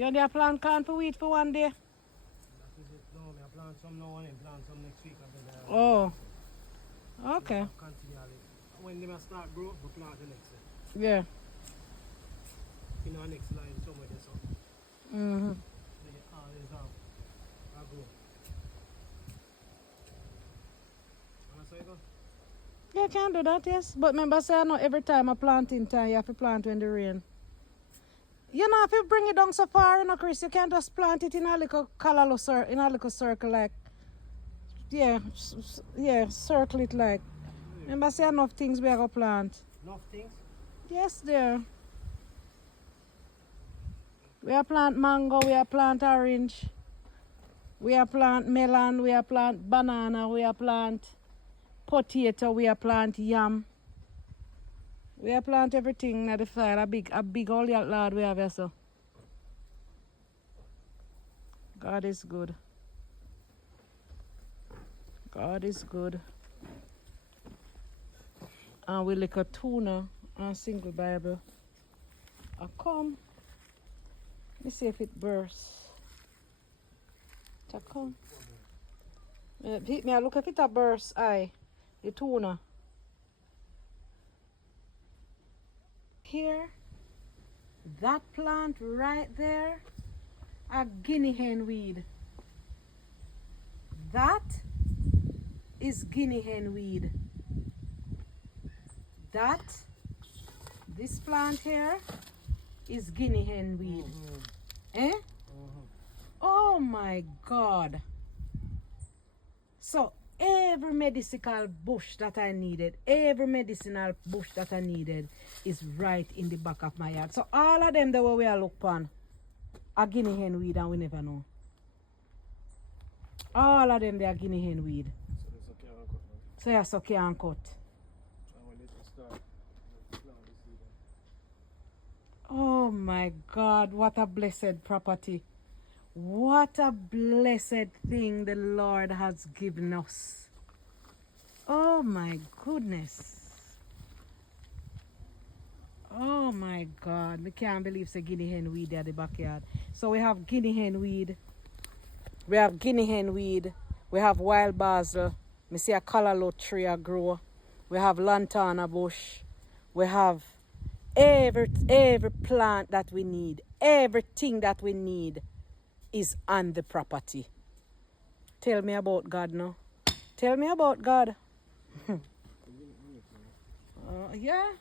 You only plant corn for wheat for one day? That is it. No, I plant some now and then plant some next week. Oh. Okay. Continually. When they start grow, we plant the next one. Yeah. You know, next line somewhere there, so. Mm-hmm. Then you always have a grow. So you go? Yeah, I can do that, yes. But remember, say I know every time I plant in time, you have to plant when the rain. You know, if you bring it down so far, you know, Chris, you can't just plant it in a little color, in a little circle, like, yeah, circle it like. Remember, say enough things we are going to plant. Enough things? Yes, dear. We are plant mango, we are plant orange, we are plant melon, we are plant banana, we are plant potato, we are plant yam. We are plant everything at the fire, a big old yard we have here, so. God is good. God is good. And we lick a tuna and single Bible. I come. Let me see if it bursts. Come. Hit me, I look if it a burst, aye. The tuna. Here, that plant right there, a guinea hen weed. That is guinea hen weed. This plant here is guinea hen weed. Eh? Oh my God. So every medicinal bush that I needed is right in the back of my yard. So all of them the way we are look on are guinea hen weed and we never know. All of them they are guinea hen weed. So yeah, so can't cut. Oh my God, what a blessed property. What a blessed thing the Lord has given us. Oh my goodness. Oh my God. We can't believe it's a guinea hen weed at the backyard. So we have guinea hen weed. We have guinea hen weed. We have wild basil. We see a callaloo tree a grow. We have lantana bush. We have every plant that we need. Everything that we need is on the property. Tell me about God now. Tell me about God. Yeah.